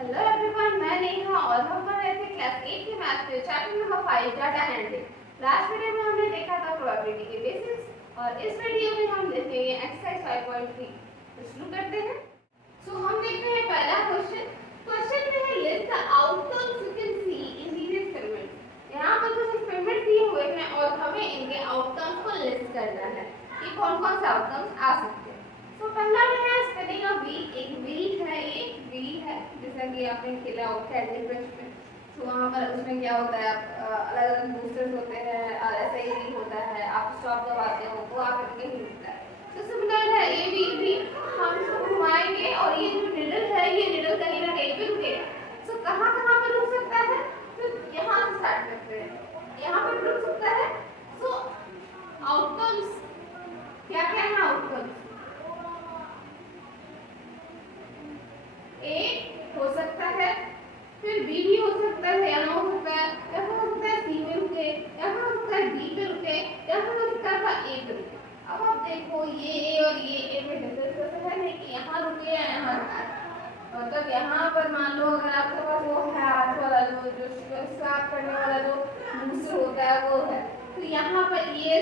Hello everyone, मैं नेहा और हम पढ़ रहे थे क्लास 8 के मैथ के chapter number 5 data handling. Last video में हमने देखा था प्रोबेबिलिटी के बेसिस और इस वीडियो में हम देखेंगे एक्सरसाइज 5.3। तो शुरू करते हैं। हम देखते हैं पहला क्वेश्चन। क्वेश्चन में है list the outcomes you can see in these experiments. यहां पर कुछ एक्सपेरिमेंट दिए हुए हैं और हमें इनके आउटकम्स को लिस्ट करना है कि कौन-कौन से आउटकम्स आ सकते हैं। पहला में है स्पिनिंग अ व्हील। एक व्हील है, ये व्हील है जैसा कि आपने खेला हो कैंडी क्रश में। वहाँ पर उसमें क्या होता है, अलग अलग बूस्टर्स होते हैं और ऐसा ही व्हील होता है, आप स्टॉप दबाते हो वो आकर के ही मिलता है। तो सिमिलर है ये व्हील भी, हम इसको घुमाएंगे और ये जो निडल है ये निडल कहीं ना कहीं पे रुकेगा। कहाँ कहाँ पर रुक सकता है, तो यहाँ से स्टार्ट करते हैं, यहाँ पर रुक सकता है। आउटकम्स क्या क्या है, आउटकम्स ए हो सकता है, फिर बी भी हो सकता है, यहाँ हो सकता है, या फिर हो सकता है सी पे रुके, या फिर हो सकता है डी पे रुके, या फिर हो सकता है ए पे रुके। अब आप देखो ये ए और ये ए में डिफरेंस है नहीं कि यहाँ रुके या यहाँ रुके। मतलब यहाँ पर मान लो अगर आपके पास वो है हाथ वाला जो स्वाप करने वाला जो बूस्टर होता है वो है, तो यहाँ पर ये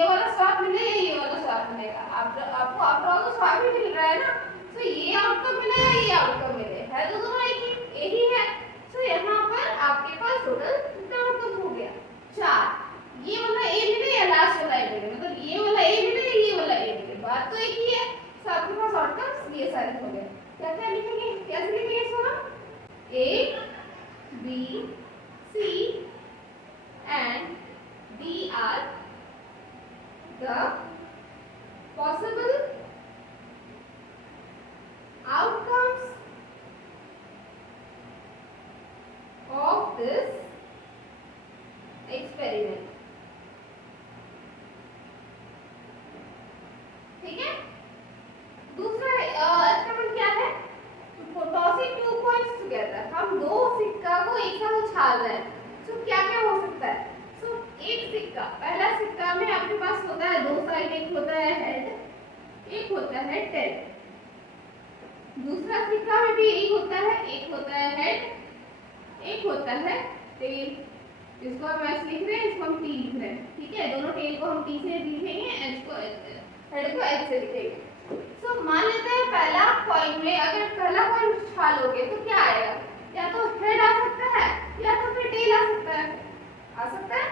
वाला स्वाप मिलेगा, ये वाला स्वाप मिलेगा। आपको आफ्टर ऑल स्वाप ही मिल रहा है ना, तो ये आउटकम मिला है, ये आउटकम मिले है, तो दोनों एक ही है। तो यहाँ पर आपके पास टोटल कितना आउटकम हो गया, 4। ये वाला ए मिले या लास्ट वाला ए मिले, मतलब ये वाला ए मिले ये वाला ए मिले, बात तो एक ही है। तो आपके पास आउटकम्स ये सारे हो गए। क्या क्या लिखेंगे, कैसे लिखेंगे इसको हम, A B C and D are the possible outcomes of this experiment। ठीक है। दूसरा एक्सपेरिमेंट क्या है, टॉसिंग 2 coins together। हम दो सिक्का को एक साथ उछाल रहे हैं। तो क्या क्या हो सकता है, एक सिक्का, पहला सिक्का में आपके पास होता है दो साइड, एक होता है हेड, एक होता है टेल। दूसरा सिक्का में भी एक होता है, एक होता है हेड, एक होता है टेल। इसको हम एच लिख रहे हैं, इसको हम टी लिख रहे हैं। ठीक है, दोनों टेल को हम टी से लिखेंगे, एच को हेड को एच से लिखेंगे। मान लेते हैं पहला कॉइन में अगर पहला कॉइन उछालोगे तो क्या आएगा, या तो हेड आ सकता है या तो फिर टेल आ सकता है, आ सकता है।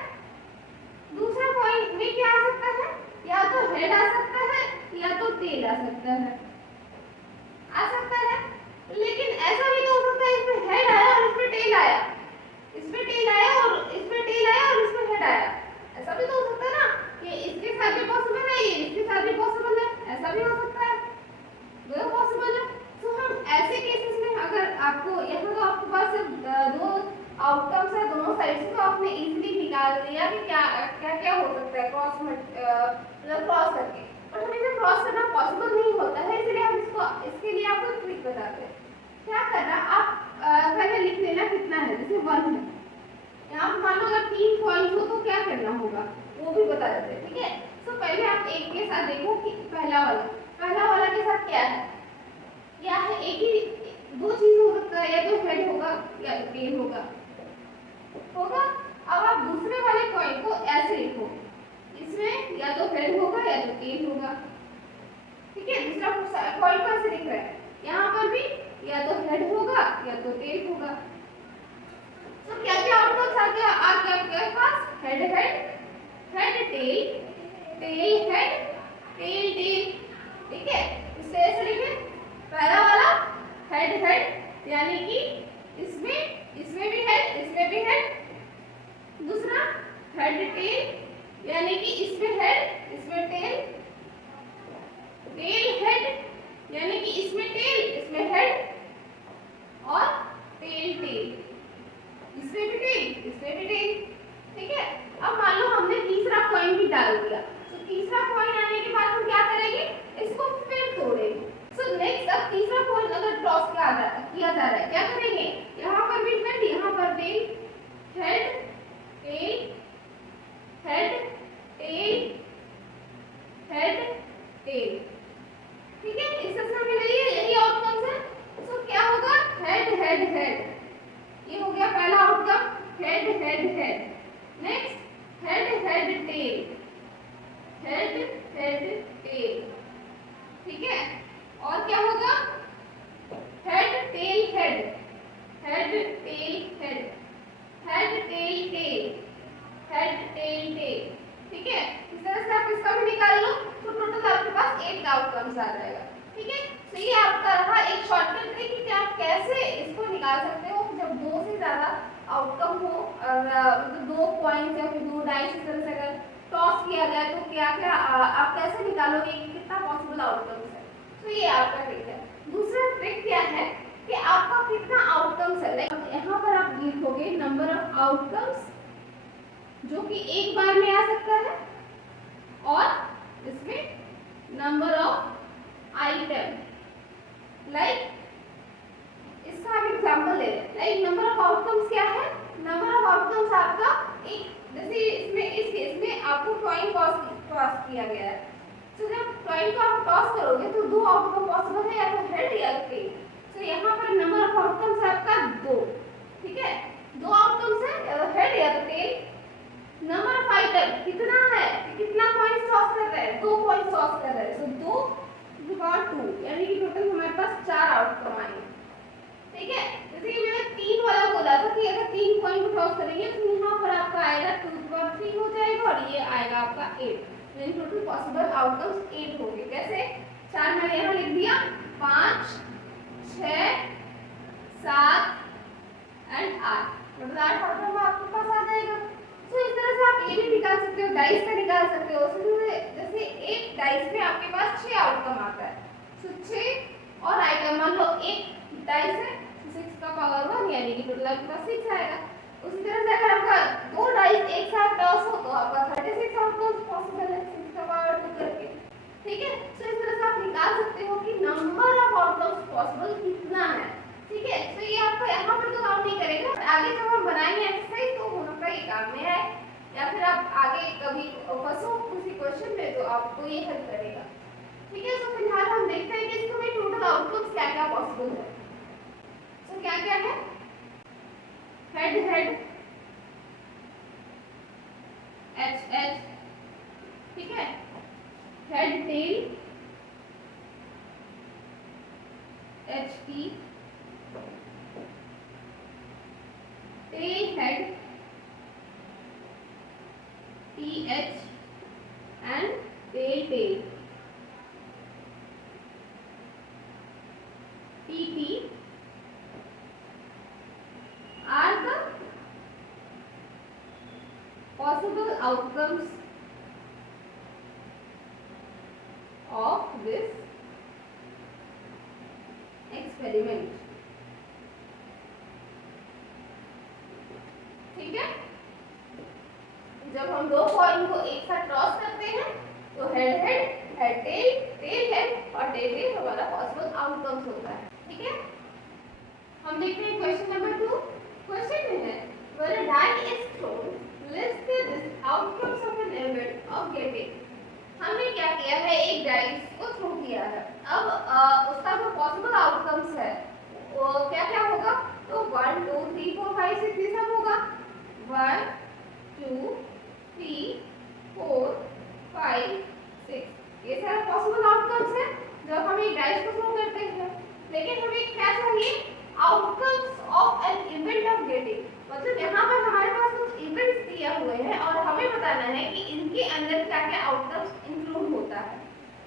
दूसरा कॉइन में क्या आ सकता है, या तो हेड आ सकता है या तो टेल आ सकता है, आ सकता है। लेकिन ऐसा भी तो हो सकता है इसमें हेड आया और इसमें टेल आया, इसमें टेल आया और इसमें टेल आया और इसमें हेड आया। ऐसा भी तो हो सकता है ना कि इसके साथ भी पॉसिबल है, ये इसके साथ भी पॉसिबल है, ऐसा भी हो सकता है, दोनों पॉसिबल है। तो हम ऐसे केसेस में अगर आपको यहाँ तो आपके पास दो आउटकम्स है दोनों साइड से, तो आपने इजीली निकाल लिया कि क्या क्या क्या हो सकता है क्रॉस मतलब क्रॉस करके। और हमें जो क्रॉस करना पॉसिबल नहीं होता है, इसलिए हम इसके लिए आपको ट्रिक बताते हैं। क्या करना, आप पहले लिख लेना कितना है, जैसे 1 है, यहाँ पर मान लो अगर 3 कॉइन्स हो तो क्या करना होगा वो भी बता देते हैं। ठीक है, तो पहले आप एक के साथ देखो कि पहला वाला के साथ क्या है, एक ही दो चीज हो सकता है, या तो हेड होगा या टेल होगा। अब आप दूसरे वाले कॉइन को ऐसे लिखो, इसमें या तो हेड होगा या तो टेल होगा। ठीक है, दूसरा कॉइन को ऐसे लिख रहे हैं, यहाँ पर भी या तो हेड होगा या तो टेल होगा। तो क्या क्या आउटकम्स आ गया आपके पास, head head, head tail, tail head, tail tail. ठीक है, इसे ऐसे लिखें, पहला वाला हेड हेड यानी कि इसमें भी हेड इसमें भी हेड। दूसरा हेड टेल यानी कि इसमें हेड इसमें टेल, टेल हेड यानी कि इसमें टेल इसमें हेड, और टेल टेल, इसमें भी टेल इसमें भी टेल। ठीक है, अब मान लो हमने तीसरा कॉइन भी डाल दिया, तो तीसरा कॉइन आने के बाद हम क्या करेंगे, इसको फिर तोड़ेंगे। नेक्स्ट अब तीसरा कॉइन अगर टॉस किया जा रहा है, क्या करेंगे, यहाँ पर भी हेड यहाँ पर tail, head tail, head tail, head tail. ठीक है, इस तरह से हमें यही आउटकम्स है। क्या होगा, हेड हेड मतलब 2 कॉइन्स या फिर 2 डाइस इस तरह से अगर टॉस किया जाए तो क्या क्या आप कैसे निकालोगे कि कितना पॉसिबल आउटकम्स है। तो ये आपका ट्रिक है। दूसरा ट्रिक क्या है कि आपका कितना आउटकम्स है। लाइक यहाँ पर आप लिखोगे नंबर ऑफ आउटकम्स जो कि एक बार में आ सकता है और इसमें नंबर ऑफ आइटम। लाइक इसका आप एग्जांपल ले लें। लाइक नंबर ऑफ आउटकम्स क्या है, नंबर ऑफ आउटकम्स आपका एक, जैसे इसमें इस केस में आपको कॉइन टॉस किया गया है। तो जब कॉइन को आप टॉस करोगे तो 2 आउटकम पॉसिबल है, या तो हेड या टेल। तो यहाँ पर नंबर ऑफ आउटकम्स आपका 2, ठीक है, 2 आउटकम्स है, या तो हेड या तो टेल। नंबर ऑफ आइटम कितना है, कितना कॉइन्स टॉस कर रहे हैं, 2 कॉइन्स टॉस कर रहे हैं। सो 2 और 2 यानी कि टोटल हमारे पास 4 आउटकम आएंगे, ठीक है। जैसे कि मैंने 3 वाला बोला था कि अगर 3 कॉइन को टॉस करेंगे तो यहाँ पर आपका आएगा 2 हो जाएगा और ये आएगा आपका 8। यानी टोटल पॉसिबल आउटकम्स 8 होंगे। कैसे, 4 मैंने यहाँ लिख दिया, 5 6 7 एंड 8, मतलब 8 आउटकम आपके पास आ जाएगा। तो इस तरह से आप ये भी निकाल सकते हो, डाइस का निकाल सकते हो। जैसे एक डाइस में आपके पास 6 आउटकम आता है, तो 6 और आइटम, मान लो एक डाइस है 6 का पावर 1 यानी कि टोटल आपके पास 6 आएगा। उसी तरह से अगर आपका 2 डाइस एक साथ टॉस हो तो आपका 36 आउटकम्स पॉसिबल है 6 का पावर 2 करके, ठीक है। तो इस तरह से आप निकाल सकते हो कि नंबर ऑफ आउटकम्स पॉसिबल कितना है, ठीक है। तो ये आपको यहाँ पर तो काउंट नहीं करेगा, आगे जब हम बनाएंगे एक्सरसाइज तो आपका ये काम में है, या फिर आप आगे कभी फंसो किसी क्वेश्चन में तो आपको ये हेल्प करेगा, ठीक है। तो फिलहाल हम देखते हैं कि इसमें टोटल आउटकम्स क्या क्या पॉसिबल है। तो क्या क्या है, हेड हेड एच एच, ठीक है, head tail H T, tail head T H and tail tail T T are the possible outcomes of this experiment, ठीक है। जब हम 2 कॉइन को एक साथ टॉस करते हैं तो head head, head tail, tail head और टेल टेल हमारा पॉसिबल आउटकम्स होता है, ठीक है। हम देखते हैं क्वेश्चन नंबर 2। क्वेश्चन में है when a die is thrown list the outcomes of an event of getting। हमने क्या किया है, एक डाइस को थ्रो किया है। अब उसका जो पॉसिबल आउटकम्स है वो क्या क्या होगा, तो 1 2 3 4 5 6 ये सब होगा। 1 2 3 4 5 6 ये सारे पॉसिबल आउटकम्स है जब हम एक डाइस को थ्रो करते हैं। लेकिन हमें क्या चाहिए, outcomes of an event of getting, मतलब यहाँ पर हमारे पास कुछ इवेंट्स दिए हुए हैं और हमें बताना है कि इनके अंदर क्या क्या आउटकम्स इंक्लूड होता है,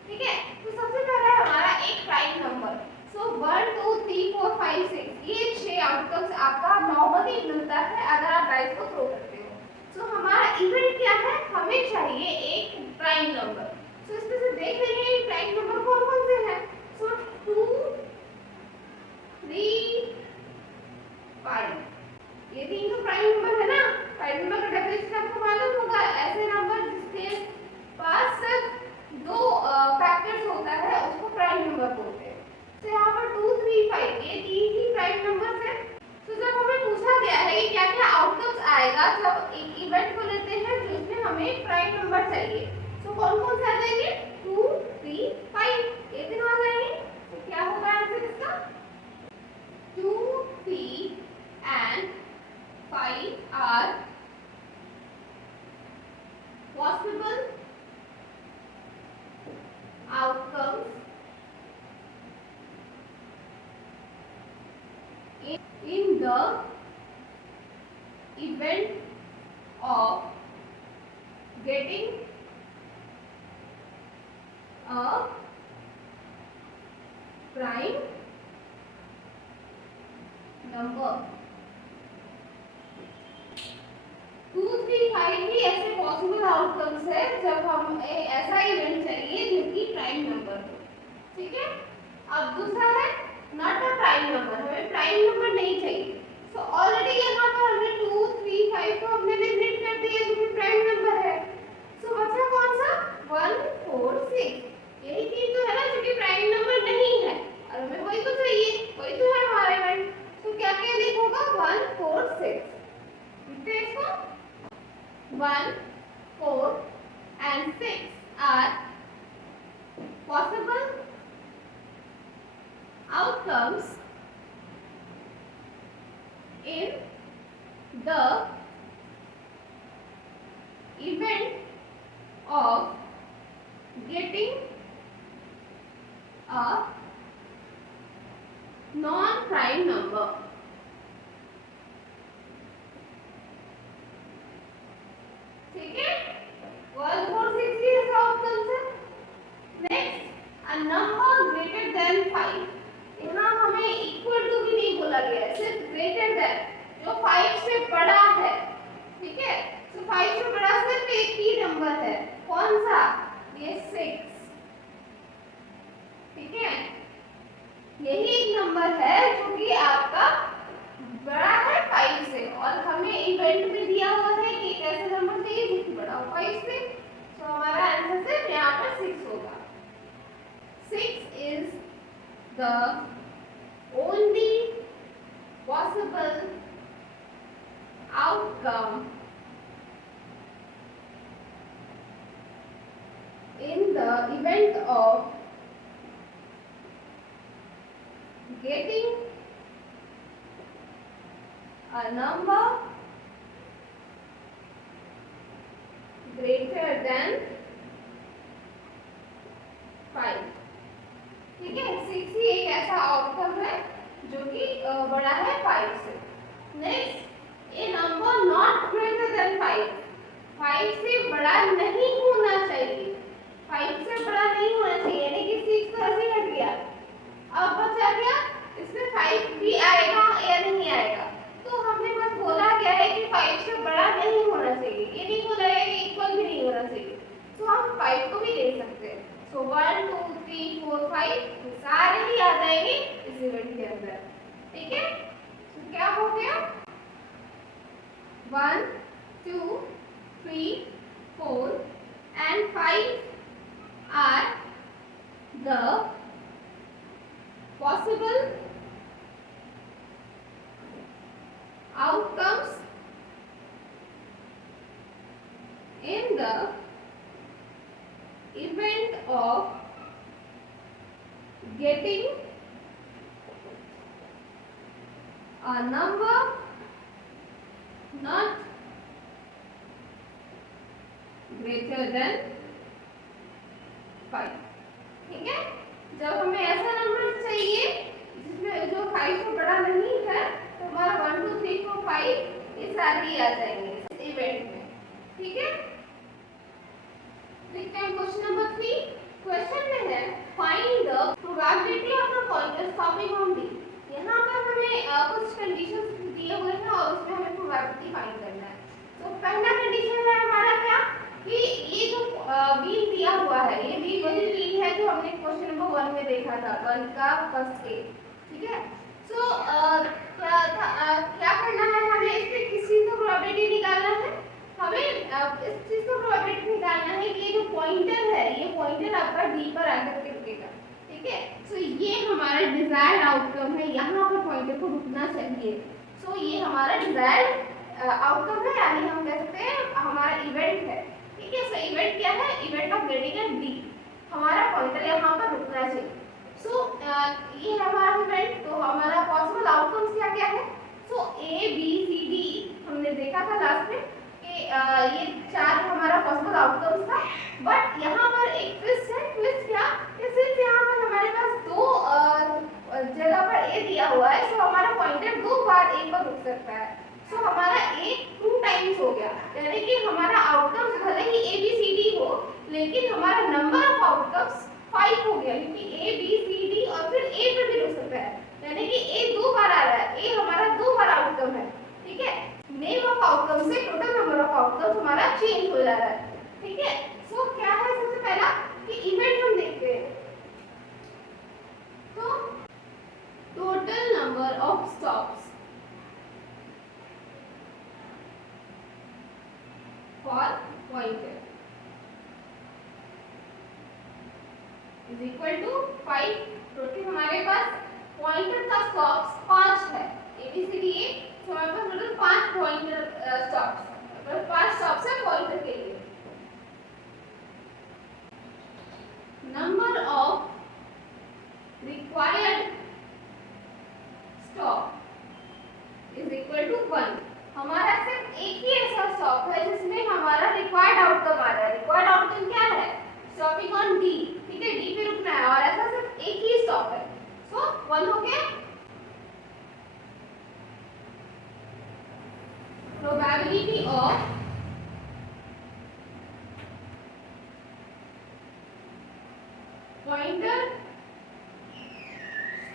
ठीक है। तो सबसे पहला है हमारा एक प्राइम नंबर। सो 1 2 3 4 5 6 ये 6 आउटकम्स आपका नॉर्मली मिलता है अगर आप डाइस को थ्रो करते हो। सो हमारा इवेंट क्या है, हमें चाहिए एक प्राइम नंबर। सो इसमें से देख लेंगे प्राइम नंबर कौन कौन से हैं। सो 2 3 5 ये 3 तो प्राइम नंबर है ना। प्राइम नंबर का डेफिनेशन आपको मालूम होगा, ऐसे नंबर जिसके पास सिर्फ 2 फैक्टर्स होता है उसको प्राइम नंबर बोलते हैं। तो यहाँ पर 2 3 5 ये 3 ही प्राइम नंबर्स हैं। तो जब हमें पूछा गया है कि क्या क्या आउटकम्स आएगा जब एक इवेंट को लेते हैं जिसमें हमें प्राइम नंबर चाहिए, तो कौन कौन से आ जाएंगे, 2 3 5 ये तीनों आ जाएंगे। तो क्या होगा आंसर इसका, 2 3 and 5 are possible outcomes in the event of getting a prime number। 2, 3, 5 भी ऐसे पॉसिबल आउटकम्स है जब हम ऐसा इवेंट चाहिए जो कि प्राइम नंबर हो, ठीक है। अब दूसरा है नॉट अ प्राइम नंबर, हमें प्राइम नंबर नहीं चाहिए। सो ऑलरेडी यहाँ पर हमने 2, 3, 5 को हमने एलिमिनेट कर दिया जो कि प्राइम नंबर है। सो बचा कौन सा 1, 4, 6, यही तीन तो है ना जो कि प्राइम नंबर नहीं है और हमें वही तो चाहिए, वही तो है हमारा इवेंट। तो क्या क्या लिखोगा 1, 4, 6, लिखते हैं इसको 1, 4 and 6 are possible outcomes in the event of getting a non-prime number. ठीक है 1, 4, 6 ये आउटकम्स है। Next a number greater than 5, यहाँ हमें इक्वल टू भी नहीं बोला गया है, सिर्फ ग्रेटर देन, जो 5 से बड़ा है, ठीक है। तो 5 से बड़ा सिर्फ एक ही नंबर है, कौन सा, ये 6, ठीक है। यही एक नंबर है जो कि आपका बड़ा है 5 से और हमें इवेंट में दिया हुआ है कि एक ऐसा नंबर चाहिए जो कि बड़ा हो 5 से। तो हमारा आंसर सिर्फ यहाँ पर 6 होगा। 6 is the only possible outcome in the event of getting a number greater than 5, ठीक है। 6 ही एक ऐसा आउटकम है जो कि बड़ा है 5 से। Next A number not greater than 5, 5 से बड़ा नहीं होना चाहिए, 5 से बड़ा नहीं होना चाहिए, यानी कि 6 तो ऐसे हट गया। अब बचा क्या, इसमें 5 भी आएगा या नहीं आएगा। तो हमने बस बोला गया है कि 5 से बड़ा नहीं होना चाहिए, ये नहीं बोला है कि इक्वल भी नहीं होना चाहिए। तो हम 5 को भी ले सकते हैं। सो 1, 2, 3, 4, 5 सारे ही आ जाएंगे इस इवेंट के अंदर, ठीक है। तो क्या हो गया 1, 2, 3, 4 and 5 are the possible outcomes in the event of getting a number not greater than 5, ठीक है। जब हमें ऐसा नंबर चाहिए जिसमें जो 5 से बड़ा नहीं है तो हमारा 1, 2, 3, 4, 5 ये सारे आ जाएंगे इस इवेंट में, ठीक है। देखते हैं क्वेश्चन नंबर 3। क्वेश्चन में है find the probability of the pointer stopping on D. यहाँ पर हमें कुछ कंडीशंस दिए हुए हैं और उसमें हमें प्रोबेबिलिटी फाइंड करना है। तो पहला कंडीशन है हमारा क्या कि ये जो व्हील दिया हुआ है, ये व्हील वही व्हील है जो हमने क्वेश्चन नंबर 1 में देखा था, 1 का फर्स्ट ए, ठीक है। सो क्या करना है हमें, इससे किस चीज का प्रोबेबिलिटी निकालना है, हमें इस चीज का प्रोबेबिलिटी निकालना है कि ये जो पॉइंटर है, ये पॉइंटर आपका डी पर आकर के रुकेगा, ठीक है। सो ये हमारा डिजायर्ड आउटकम है, यहाँ पर पॉइंटर को रुकना चाहिए। सो ये हमारा डिजायर्ड आउटकम है, यानी हम कह सकते हैं हमारा इवेंट है, ठीक है। सो इवेंट क्या है, event of getting A D, हमारा पॉइंटर यहाँ पर रुकना चाहिए। सो ये हमारा इवेंट, तो हमारा पॉसिबल आउटकम्स क्या क्या है। सो ए बी सी डी हमने देखा था लास्ट में कि ये 4 हमारा पॉसिबल आउटकम्स था। बट यहाँ पर एक ट्विस्ट है, ट्विस्ट क्या कि सिर्फ यहाँ पर हमारे पास 2 जगह पर ए दिया हुआ है, सो हमारा पॉइंटर 2 बार ए पर रुक सकता है। सो हमारा ए 2 टाइम्स हो गया, यानी कि हमारा आउटकम्स भले ही ए बी सी डी हो लेकिन हमारा नंबर ऑफ आउटकम्स 5 हो गया, क्योंकि ए बी सी डी और फिर ए पर भी रुक सकता है, यानी कि ए 2 बार आ रहा है, ए हमारा 2 बार आउटकम है, ठीक है। नेम ऑफ आउटकम से टोटल नंबर ऑफ चेंज हो जा रहा है, ठीक है। सो क्या है सबसे पहला कि इवेंट हम देखते हैं। तो total number of stops for pointer is equal to 5। Total हमारे पास पॉइंटर का स्टॉप्स 5 है, ABCDE। तो हमारे पास टोटल 5 पॉइंटर स्टॉप्स, मतलब 5 स्टॉप्स है पॉइंटर के लिए। Number of required stop is equal to 1। हमारा सिर्फ एक ही ऐसा स्टॉप है जिसमें हमारा रिक्वायर्ड आउटकम आ रहा है। रिक्वायर्ड आउटकम क्या है? स्टॉपिंग ऑन डी, ठीक है, डी पे रुकना है और ऐसा सिर्फ एक ही स्टॉप है। सो 1 हो गया। Probability of pointer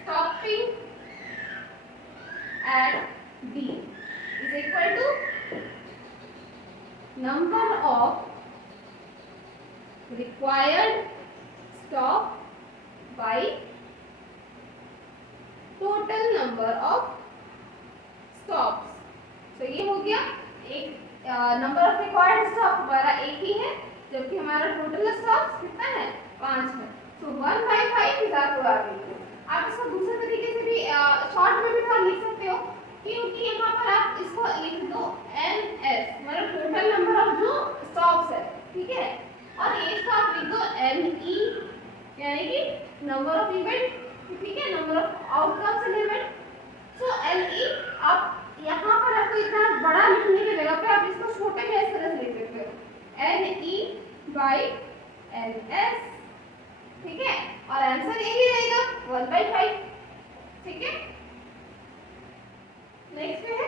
stopping at D is equal to number of required stop by total number of stops। तो ये हो गया एक नंबर ऑफ रिक्वायर्ड स्टॉप हमारा एक ही है, जबकि हमारा टोटल स्टॉप कितना है? 5 है। तो 1/5 इज आवर प्रोबेबिलिटी। आप इसको दूसरे तरीके से भी शॉर्ट में भी थोड़ा लिख सकते हो, क्योंकि यहाँ पर आप इसको लिख दो NS, मतलब टोटल नंबर ऑफ जो स्टॉप्स है, ठीक है, और एज का आप लिख दो NE, यानी कि नंबर ऑफ इवेंट, ठीक है, number of outcomes in event. So NE आप यहाँ पर आपको इतना बड़ा लिखने की जगह पे आप इसको छोटे में इस तरह से लिख देते हो NE/NS, ठीक है, और आंसर यही रहेगा 1/5, ठीक है। नेक्स्ट है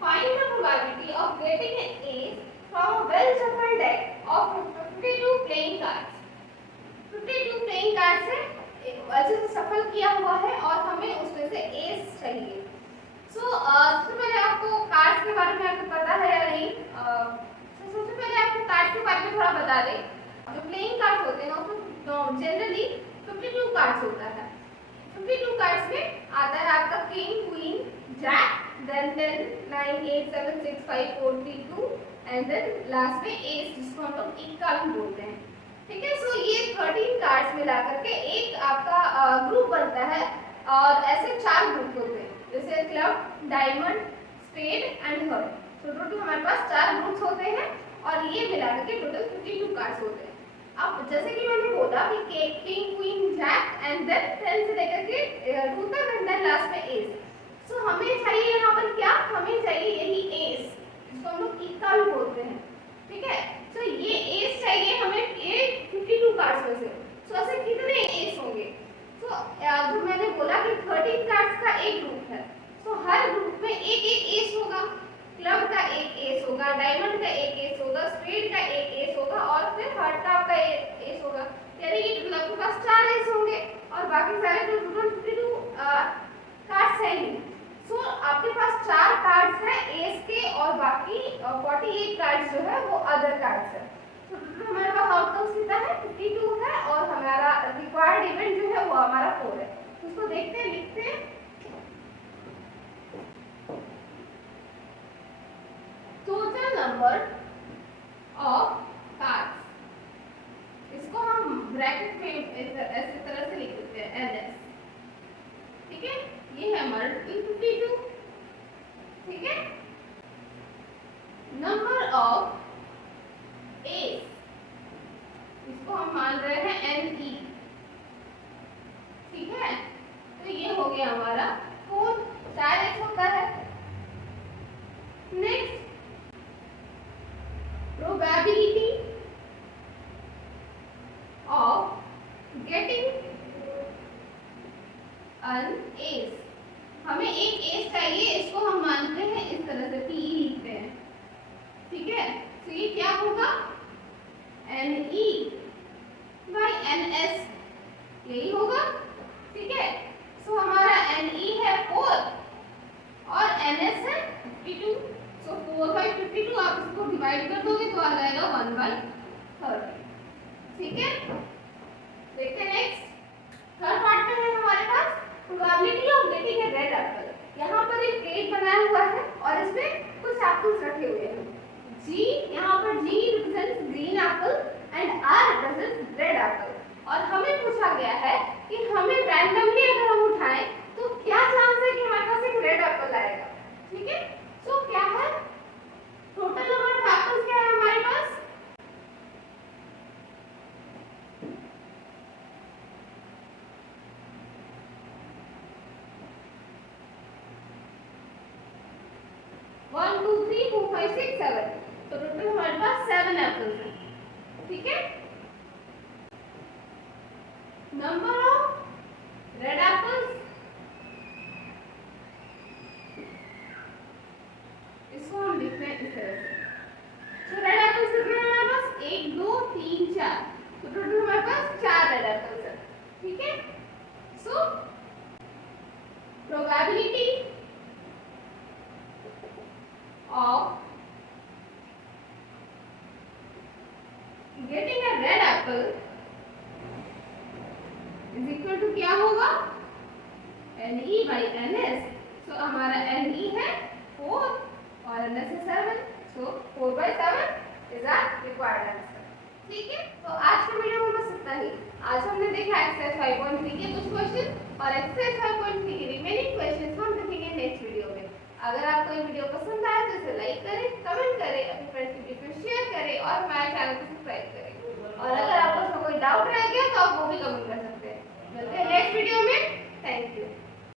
find the probability of getting an ace from a well shuffled deck of 52 playing cards. 52 playing cards है अच्छे से शफल किया हुआ है और हमें उसमें से एस चाहिए। सबसे पहले आपको कार्ड्स के बारे में आपको पता है या नहीं? सबसे पहले आपको कार्ड्स के बारे में थोड़ा बता दें। जो प्लेइंग कार्ड्स होते हैं उसमें जनरली 52 कार्ड्स होता है। 52 कार्ड्स में आता है आपका king, queen, jack, then 10, 9, 8, 7, 6, 5, 4, 3, 2 and then last में एस, जिसको हम लोग इक्का भी बोलते हैं, ठीक है। सो ये 13 कार्ड्स मिला करके एक आपका ग्रुप बनता है और ऐसे 4 ग्रुप होते हैं, जैसे club, diamond, spade and heart. तो टोटल हमारे पास 4 ग्रुप्स होते हैं और ये मिला करके टोटल 52 कार्ड्स होते हैं। अब जैसे कि मैंने बोला कि king, queen, jack and then 10 से लेकर के 2 तक एंड देन लास्ट में एस। सो हमें चाहिए यहाँ पर क्या? हमें चाहिए यही एस, जिसको हम लोग इक्का भी बोलते हैं, ठीक है। सो ये एस चाहिए हमें ये 52 कार्ड्स में से। सो ऐसे कितने एस होंगे? जो मैंने बोला कि 13 कार्ड्स का एक ग्रुप है, तो हर ग्रुप में एक एक एस होगा। क्लब का एक एस होगा, डायमंड का एक एस होगा, स्पेड का एक एस होगा और फिर हार्ट का आपका एस होगा, यानी कि क्लब के पास 4 एस होंगे और बाकी सारे जो टोटल 52 कार्ड्स हैं ही। सो आपके पास 4 कार्ड्स हैं एस के और बाकी 48 कार्ड्स जो है वो अदर कार्ड्स है। तो हमारे पास आउटकम्स कितना है? 52 है और हमारा रिक्वायर्ड इवेंट जो है वो हमारा 4 है। तो इसको देखते हैं, लिखते हैं। टोटल नंबर ऑफ कार्ड्स, इसको हम ब्रैकेट में ऐसे तरह से लिख देते हैं NS, ठीक है। ये है हमारा 52, ठीक है। नंबर ऑफ एस, इसको हम मान रहे हैं NE, ठीक है। तो ये हो गया हमारा 4, 4 एस होता है। Next probability of getting N S, हमें एक एस चाहिए, इसको हम मानते हैं इस तरह से PE लिखते हैं, ठीक है। तो ये क्या होगा? NE/NS, यही होगा, ठीक है। सो हमारा NE है 4 और NS है 52। सो 4/52 आप इसको डिवाइड कर दोगे तो आ जाएगा 30। ठीक है, देखते हैं नेक्स्ट। थर्ड पार्ट में है हमारे पास probability of getting a red apple. यहाँ पर एक प्लेट बनाया हुआ है और इसमें कुछ एप्पल्स रखे हुए हैं। जी, यहाँ पर G represents green Apple and R represents red Apple. और हमें पूछा गया है कि हमें रैंडमली अगर हम उठाएं तो क्या चांस है कि हमारे पास एक रेड एप्पल आएगा। ठीक है, सो क्या है टोटल नंबर ऑफ एप्पल्स क्या है हमारे पास? One two three four five six seven, तो टोटल हमारे पास 7 एप्पल्स हैं। ठीक है, नंबर ऑफ रेड एप्पल्स, इसको हम लिखते हैं इस तरह से। तो रेड एप्पल्स कितने हैं हमारे पास? 1 2 3 4, तो टोटल हमारे पास 4 रेड एप्पल्स हैं। ठीक है, so probability of getting a red apple is equal to क्या होगा? Ne by ns। सो हमारा Ne है 4 और ns है 7, सो 4/7 इज आवर रिक्वायर्ड आंसर। ठीक है, तो आज के वीडियो में बस इतना ही। आज हमने देखा एक्सरसाइज 5.3 के कुछ क्वेश्चन और एक्सरसाइज 5.3 के रिमेनिंग क्वेश्चंस हम देखेंगे नेक्स्ट वीडियो में। अगर आपको ये वीडियो पसंद आए तो इसे लाइक करें, कमेंट करें, अपने फ्रेंड्स के बीच में शेयर करें और हमारे चैनल को सब्सक्राइब करें। और अगर आपको कोई डाउट रह गया तो आप वो भी कमेंट कर सकते हैं। मिलते हैं नेक्स्ट वीडियो में। Thank you.